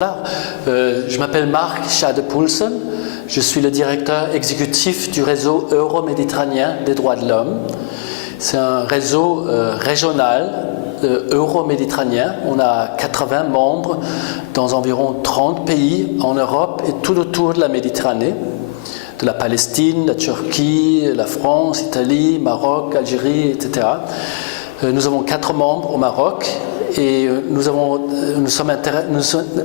Voilà. Je m'appelle Mark Schade-Poulsen, je suis le directeur exécutif du réseau euro-méditerranéen des droits de l'homme. C'est un réseau régional euro-méditerranéen. On a 80 membres dans environ 30 pays en Europe et tout autour de la Méditerranée, de la Palestine, la Turquie, la France, Italie, Maroc, Algérie, etc. Nous avons 4 membres au Maroc et nous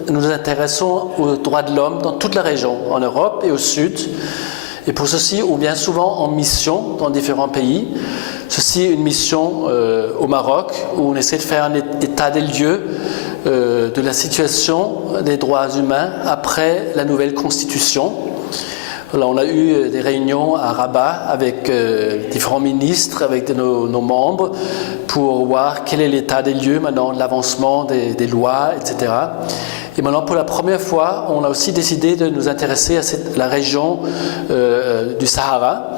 nous intéressons aux droits de l'homme dans toute la région, en Europe et au sud. Et pour ceci, on vient souvent en mission dans différents pays. Ceci est une mission au Maroc où on essaie de faire un état des lieux de la situation des droits humains après la nouvelle constitution. Là, on a eu des réunions à Rabat avec différents ministres, avec nos membres, pour voir quel est l'état des lieux maintenant, de l'avancement des lois, etc. Et maintenant, pour la première fois, on a aussi décidé de nous intéresser à la région du Sahara,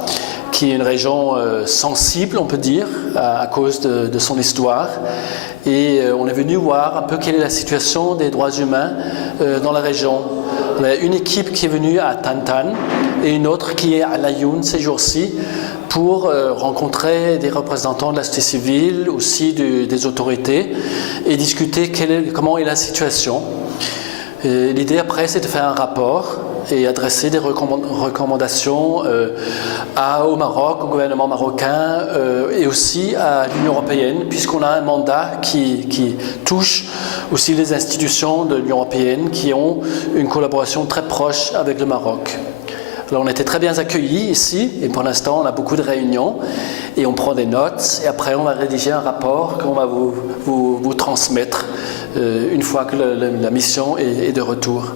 qui est une région sensible, on peut dire, à cause de son histoire. Et on est venu voir un peu quelle est la situation des droits humains dans la région. On a une équipe qui est venue à Tantan et une autre qui est à Laayoune ces jours-ci pour rencontrer des représentants de la société civile, aussi des autorités, et discuter comment est la situation. L'idée après, c'est de faire un rapport et adresser des recommandations au Maroc, au gouvernement marocain et aussi à l'Union européenne, puisqu'on a un mandat qui touche aussi les institutions de l'Union européenne qui ont une collaboration très proche avec le Maroc. Alors on était très bien accueillis ici et pour l'instant on a beaucoup de réunions et on prend des notes et après on va rédiger un rapport qu'on va vous transmettre une fois que la mission est de retour.